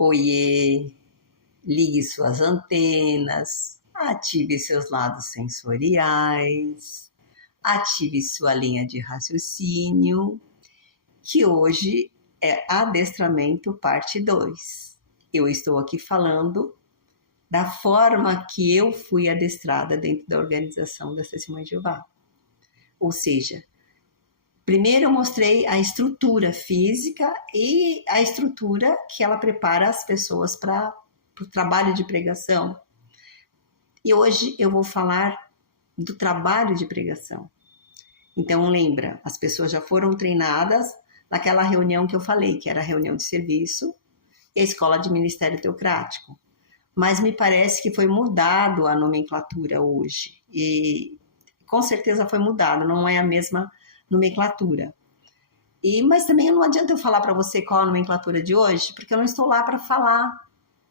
Oiê, ligue suas antenas, ative seus lados sensoriais, ative sua linha de raciocínio, que hoje é Adestramento Parte 2. Eu estou aqui falando da forma que eu fui adestrada dentro da organização das Testemunhas de Jeová. Ou seja, primeiro eu mostrei a estrutura física e a estrutura que ela prepara as pessoas para o trabalho de pregação. E hoje eu vou falar do trabalho de pregação. Então lembra, as pessoas já foram treinadas naquela reunião que eu falei, que era a reunião de serviço e a escola de ministério teocrático. Mas me parece que foi mudado a nomenclatura hoje. E com certeza foi mudado, não é a mesma nomenclatura. Mas também não adianta eu falar para você qual a nomenclatura de hoje, porque eu não estou lá para falar.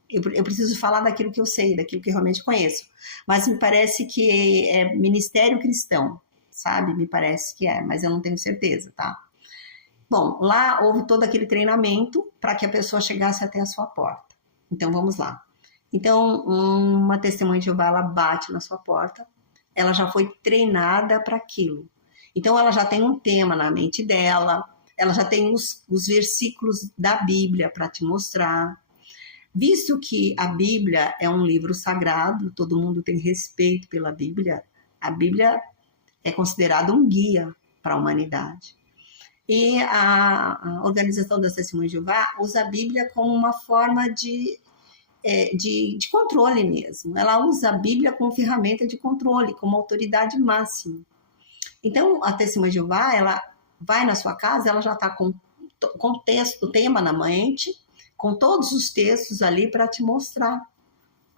Eu preciso falar daquilo que eu sei, daquilo que eu realmente conheço. Mas me parece que é ministério cristão, sabe? Me parece que é, mas eu não tenho certeza, tá? Bom, lá houve todo aquele treinamento para que a pessoa chegasse até a sua porta. Então, vamos lá. Então, uma testemunha de Jeová, ela bate na sua porta, ela já foi treinada para aquilo. Então, ela já tem um tema na mente dela, ela já tem os versículos da Bíblia para te mostrar. Visto que a Bíblia é um livro sagrado, todo mundo tem respeito pela Bíblia, a Bíblia é considerada um guia para a humanidade. E a Organização das Testemunhas de Jeová usa a Bíblia como uma forma de controle mesmo. Ela usa a Bíblia como ferramenta de controle, como autoridade máxima. Então, a Testemunha de Jeová, ela vai na sua casa, ela já está com o texto, o tema na mente, com todos os textos ali para te mostrar,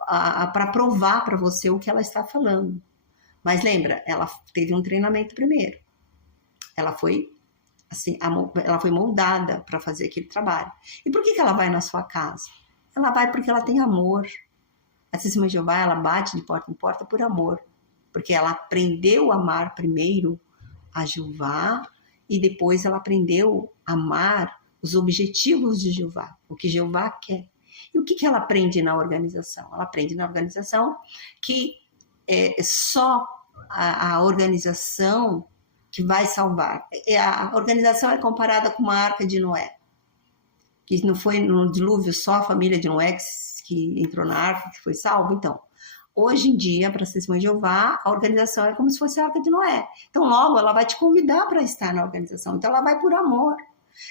para provar para você o que ela está falando. Mas lembra, ela teve um treinamento primeiro. Ela foi moldada para fazer aquele trabalho. E por que ela vai na sua casa? Ela vai porque ela tem amor. A Testemunha de Jeová, ela bate de porta em porta por amor. Porque ela aprendeu a amar primeiro a Jeová e depois ela aprendeu a amar os objetivos de Jeová, o que Jeová quer. E o que ela aprende na organização? Ela aprende na organização que é só a organização que vai salvar. A organização é comparada com uma arca de Noé, que não foi no dilúvio só a família de Noé que entrou na arca, que foi salvo. Então, hoje em dia, para as Testemunhas de Jeová, a organização é como se fosse a arca de Noé. Então, logo, ela vai te convidar para estar na organização. Então, ela vai por amor.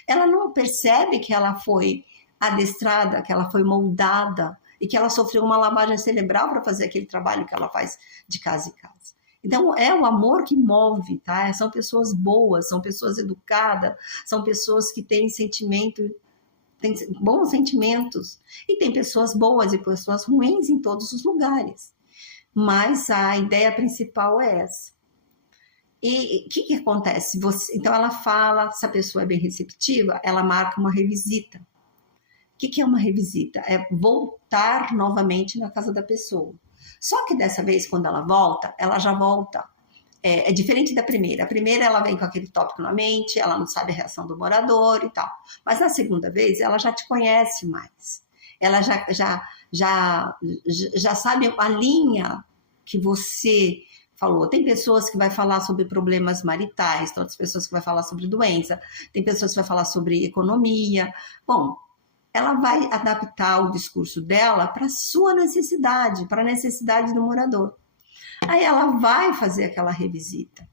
Ela não percebe que ela foi adestrada, que ela foi moldada e que ela sofreu uma lavagem cerebral para fazer aquele trabalho que ela faz de casa em casa. Então, é o amor que move, tá? São pessoas boas, são pessoas educadas, são pessoas que têm bons sentimentos. E tem pessoas boas e pessoas ruins em todos os lugares. Mas a ideia principal é essa. E o que acontece? Então ela fala, se a pessoa é bem receptiva, ela marca uma revisita. O que é uma revisita? É voltar novamente na casa da pessoa. Só que dessa vez, quando ela volta, ela já volta. É diferente da primeira. A primeira, ela vem com aquele tópico na mente, ela não sabe a reação do morador e tal. Mas na segunda vez, ela já te conhece mais. Ela já sabe a linha que você falou. Tem pessoas que vai falar sobre problemas maritais, tem outras pessoas que vai falar sobre doença, tem pessoas que vai falar sobre economia. Bom, ela vai adaptar o discurso dela para a sua necessidade, para a necessidade do morador. Aí ela vai fazer aquela revisita.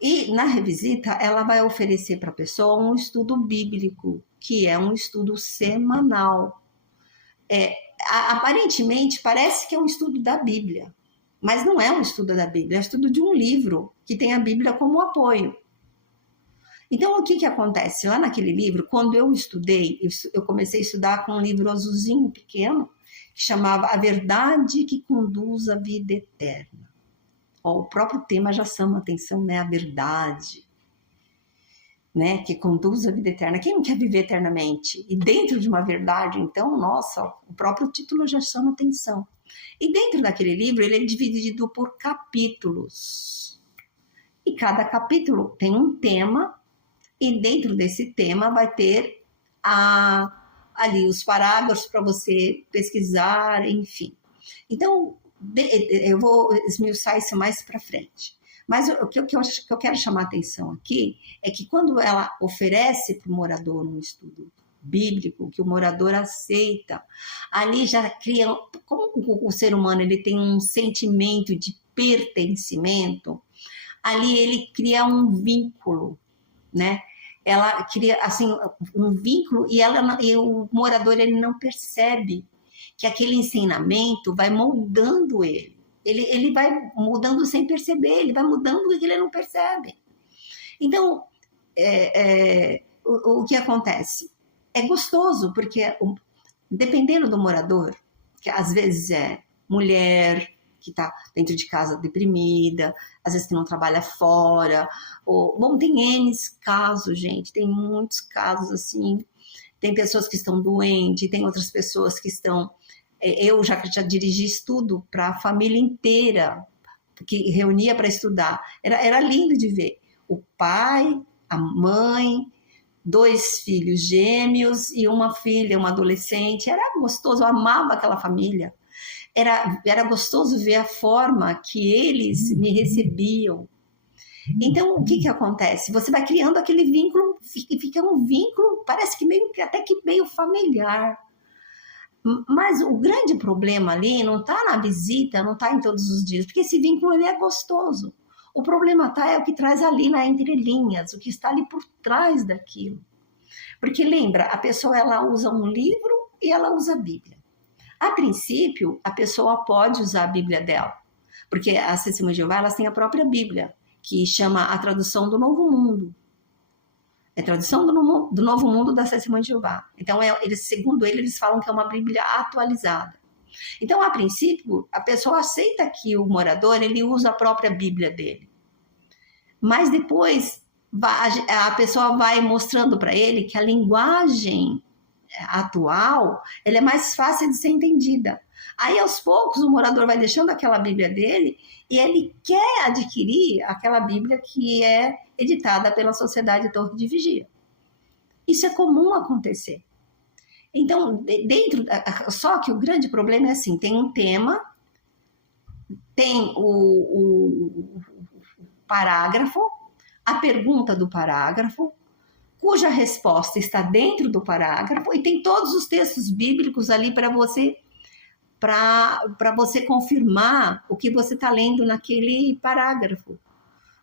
E na revisita, ela vai oferecer para a pessoa um estudo bíblico, que é um estudo semanal. Aparentemente, parece que é um estudo da Bíblia, mas não é um estudo da Bíblia, é um estudo de um livro que tem a Bíblia como apoio. Então, o que acontece? Lá naquele livro, quando eu estudei, eu comecei a estudar com um livro azulzinho, pequeno, que chamava A Verdade que Conduz à Vida Eterna. O próprio tema já chama a atenção, né? A verdade, né? Que conduz à vida eterna. Quem não quer viver eternamente? E dentro de uma verdade, então, nossa, o próprio título já chama atenção. E dentro daquele livro, ele é dividido por capítulos. E cada capítulo tem um tema, e dentro desse tema vai ter ali os parágrafos para você pesquisar, enfim. Então, eu vou esmiuçar isso mais para frente. Mas o que eu quero chamar a atenção aqui é que quando ela oferece para o morador um estudo bíblico, que o morador aceita, ali já cria, como o ser humano ele tem um sentimento de pertencimento, ali ele cria um vínculo, né? Ela cria assim um vínculo e o morador ele não percebe que aquele ensinamento vai moldando ele. Ele vai mudando sem perceber, ele vai mudando e ele não percebe. Então, o que acontece? É gostoso, porque dependendo do morador, que às vezes é mulher que está dentro de casa deprimida, às vezes que não trabalha fora, bom, tem N casos, gente, tem muitos casos assim, tem pessoas que estão doentes, tem outras pessoas que estão... Eu já dirigi estudo para a família inteira, que reunia para estudar. Era lindo de ver. O pai, a mãe, 2 filhos gêmeos e uma filha, uma adolescente. Era gostoso, eu amava aquela família. Era gostoso ver a forma que eles me recebiam. Então, o que acontece? Você vai criando aquele vínculo, fica um vínculo, parece que até que meio familiar. Mas o grande problema ali não está na visita, não está em todos os dias, porque esse vínculo ele é gostoso. O problema é o que traz ali na entrelinhas, o que está ali por trás daquilo. Porque lembra, a pessoa ela usa um livro e ela usa a Bíblia. A princípio, a pessoa pode usar a Bíblia dela, porque as Testemunhas de Jeová elas têm a própria Bíblia, que chama a tradução do Novo Mundo. É a tradução do Novo Mundo das Testemunhas de Jeová. Então, segundo eles falam que é uma Bíblia atualizada. Então, a princípio, a pessoa aceita que o morador ele usa a própria Bíblia dele. Mas depois, a pessoa vai mostrando para ele que a linguagem atual ela é mais fácil de ser entendida. Aí, aos poucos, o morador vai deixando aquela Bíblia dele e ele quer adquirir aquela Bíblia que é editada pela Sociedade Torre de Vigia. Isso é comum acontecer. Então, só que o grande problema é assim, tem um tema, tem o parágrafo, a pergunta do parágrafo, cuja resposta está dentro do parágrafo, e tem todos os textos bíblicos ali para você confirmar o que você está lendo naquele parágrafo.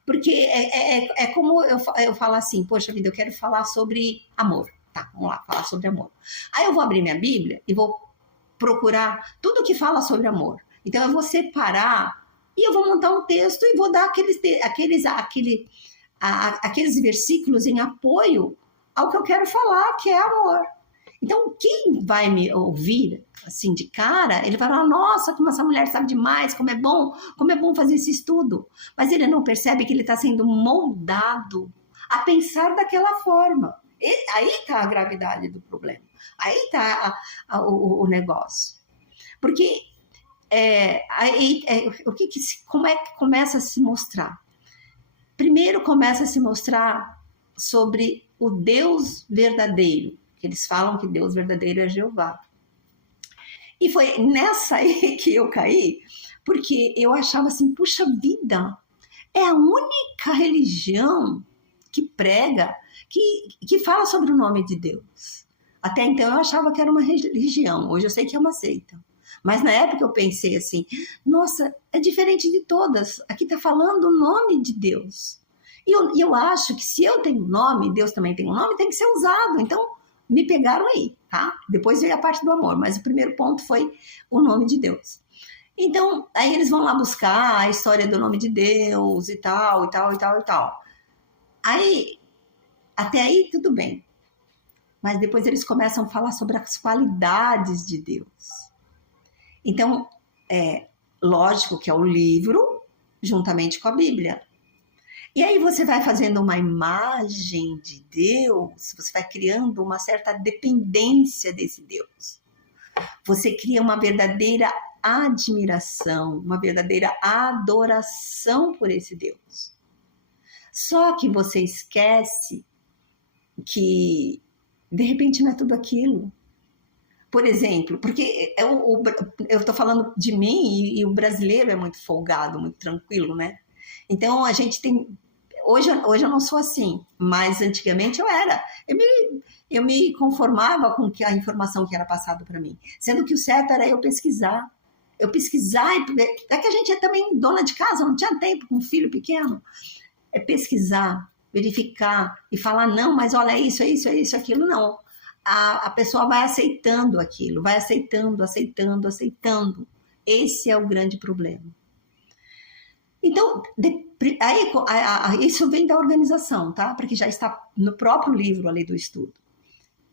Porque é como eu falo assim, poxa vida, eu quero falar sobre amor. Tá, vamos lá, falar sobre amor. Aí eu vou abrir minha Bíblia e vou procurar tudo que fala sobre amor. Então eu vou separar e eu vou montar um texto e vou dar aqueles versículos em apoio ao que eu quero falar, que é amor. Então, quem vai me ouvir, assim, de cara, ele vai falar, nossa, como essa mulher sabe demais, como é bom fazer esse estudo. Mas ele não percebe que ele está sendo moldado a pensar daquela forma. Aí está a gravidade do problema. Aí está o negócio. Porque como é que começa a se mostrar? Primeiro começa a se mostrar sobre o Deus verdadeiro, que eles falam que Deus verdadeiro é Jeová. E foi nessa aí que eu caí, porque eu achava assim, puxa vida, é a única religião que prega, que fala sobre o nome de Deus. Até então eu achava que era uma religião, hoje eu sei que é uma seita. Mas na época eu pensei assim, nossa, é diferente de todas, aqui está falando o nome de Deus. E eu acho que se eu tenho um nome, Deus também tem um nome, tem que ser usado. Então, me pegaram aí, tá? Depois veio a parte do amor, mas o primeiro ponto foi o nome de Deus. Então, aí eles vão lá buscar a história do nome de Deus e tal, e tal, e tal, e tal. Aí, até aí tudo bem. Mas depois eles começam a falar sobre as qualidades de Deus. Então, lógico que é o livro juntamente com a Bíblia. E aí você vai fazendo uma imagem de Deus, você vai criando uma certa dependência desse Deus. Você cria uma verdadeira admiração, uma verdadeira adoração por esse Deus. Só que você esquece que, de repente, não é tudo aquilo. por exemplo, porque eu estou falando de mim e o brasileiro é muito folgado, muito tranquilo, né? Então a gente tem. Hoje eu não sou assim, mas antigamente eu era. Eu me conformava com a informação que era passada para mim, sendo que o certo era eu pesquisar. Eu pesquisar, é que a gente é também dona de casa, não tinha tempo com um filho pequeno. É pesquisar, verificar e falar, não, mas olha, é isso, é isso, é isso, aquilo, não. A pessoa vai aceitando aquilo, vai aceitando, aceitando, aceitando. Esse é o grande problema. Então, aí, isso vem da organização, tá? Porque já está no próprio livro ali do estudo.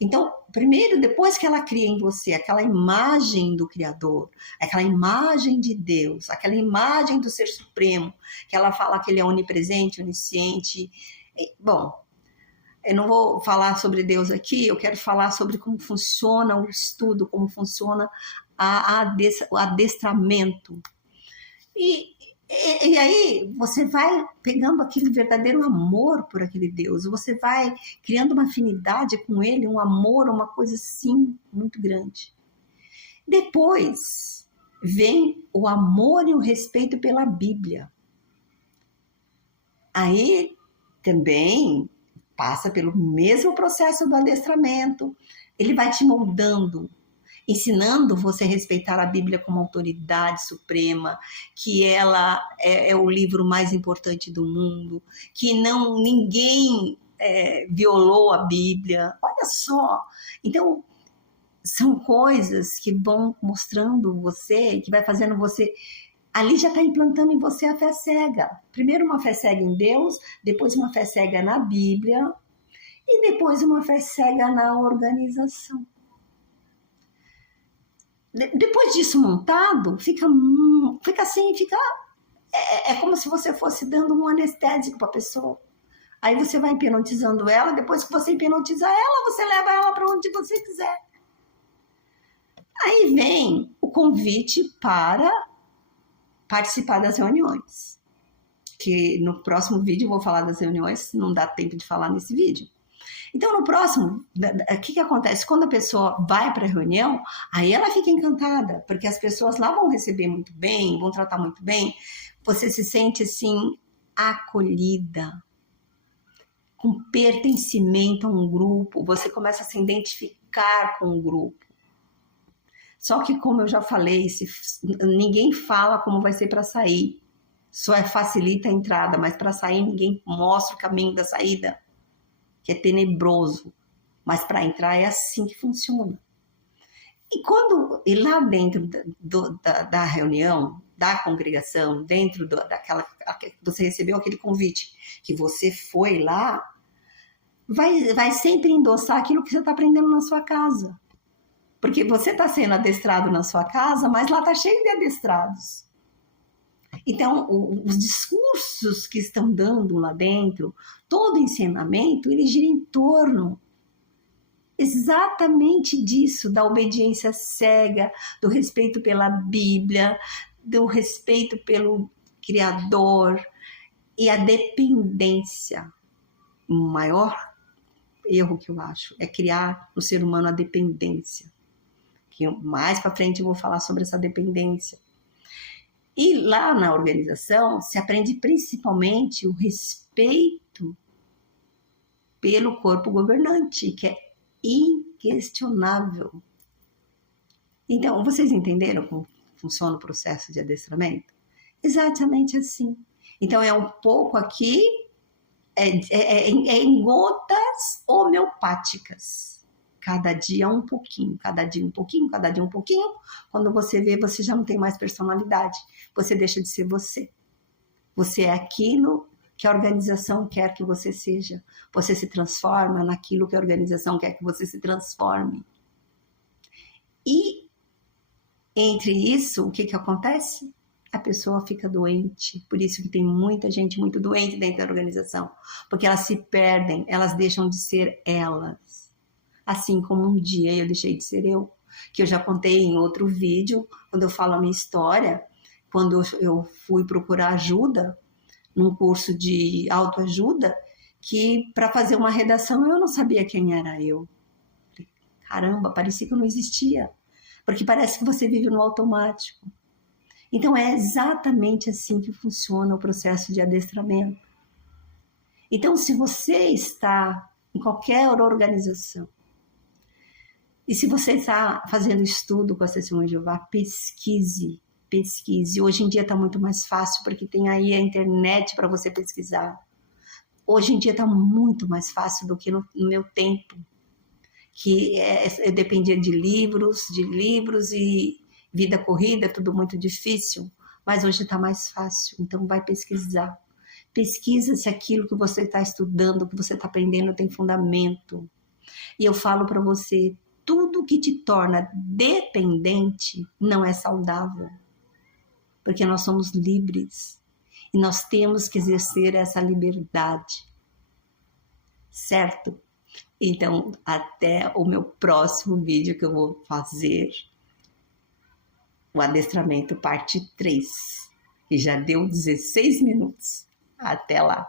Então, primeiro, depois que ela cria em você aquela imagem do Criador, aquela imagem de Deus, aquela imagem do Ser Supremo, que ela fala que ele é onipresente, onisciente. Bom, eu não vou falar sobre Deus aqui, eu quero falar sobre como funciona o estudo, como funciona o adestramento. E aí você vai pegando aquele verdadeiro amor por aquele Deus, você vai criando uma afinidade com ele, um amor, uma coisa assim muito grande. Depois vem o amor e o respeito pela Bíblia. Aí também passa pelo mesmo processo do adestramento, ele vai te moldando, ensinando você a respeitar a Bíblia como autoridade suprema, que ela é o livro mais importante do mundo, que ninguém violou a Bíblia. Olha só! Então, são coisas que vão mostrando você, que vai fazendo você... Ali já está implantando em você a fé cega. Primeiro uma fé cega em Deus, depois uma fé cega na Bíblia, e depois uma fé cega na organização. Depois disso montado, fica assim, é como se você fosse dando um anestésico para a pessoa. Aí você vai hipnotizando ela, depois que você hipnotiza ela, você leva ela para onde você quiser. Aí vem o convite para participar das reuniões, que no próximo vídeo eu vou falar das reuniões, não dá tempo de falar nesse vídeo. Então, no próximo, o que acontece? Quando a pessoa vai para a reunião, aí ela fica encantada, porque as pessoas lá vão receber muito bem, vão tratar muito bem, você se sente, assim, acolhida, com pertencimento a um grupo, você começa a se identificar com o grupo. Só que, como eu já falei, ninguém fala como vai ser para sair, só facilita a entrada, mas para sair ninguém mostra o caminho da saída, que é tenebroso, mas para entrar é assim que funciona. E lá dentro da reunião, da congregação, dentro daquela, você recebeu aquele convite, que você foi lá, vai sempre endossar aquilo que você está aprendendo na sua casa. Porque você está sendo adestrado na sua casa, mas lá está cheio de adestrados. Então, os discursos que estão dando lá dentro, todo ensinamento, ele gira em torno exatamente disso, da obediência cega, do respeito pela Bíblia, do respeito pelo Criador e a dependência. O maior erro que eu acho é criar no ser humano a dependência. Que mais para frente eu vou falar sobre essa dependência. E lá na organização se aprende principalmente o respeito pelo corpo governante, que é inquestionável. Então, vocês entenderam como funciona o processo de adestramento? Exatamente assim. Então, é um pouco aqui, em gotas homeopáticas. Cada dia um pouquinho, cada dia um pouquinho, cada dia um pouquinho. Quando você vê, você já não tem mais personalidade. Você deixa de ser você. Você é aquilo que a organização quer que você seja. Você se transforma naquilo que a organização quer que você se transforme. E entre isso, o que acontece? A pessoa fica doente. Por isso que tem muita gente muito doente dentro da organização. Porque elas se perdem, elas deixam de ser elas. Assim como um dia eu deixei de ser eu, que eu já contei em outro vídeo, quando eu falo a minha história, quando eu fui procurar ajuda num curso de autoajuda, que para fazer uma redação eu não sabia quem era eu. caramba, parecia que eu não existia. Porque parece que você vive no automático. Então, é exatamente assim que funciona o processo de adestramento. Então, se você está em qualquer organização, e se você está fazendo estudo com a Testemunha de Jeová, pesquise. Hoje em dia está muito mais fácil, porque tem aí a internet para você pesquisar. Hoje em dia está muito mais fácil do que no meu tempo, que eu dependia de livros e vida corrida, tudo muito difícil, mas hoje está mais fácil, então vai pesquisar. Pesquisa se aquilo que você está estudando, que você está aprendendo tem fundamento. E eu falo para você, tudo que te torna dependente não é saudável, porque nós somos livres e nós temos que exercer essa liberdade, certo? Então, até o meu próximo vídeo que eu vou fazer, o adestramento parte 3, que já deu 16 minutos. Até lá!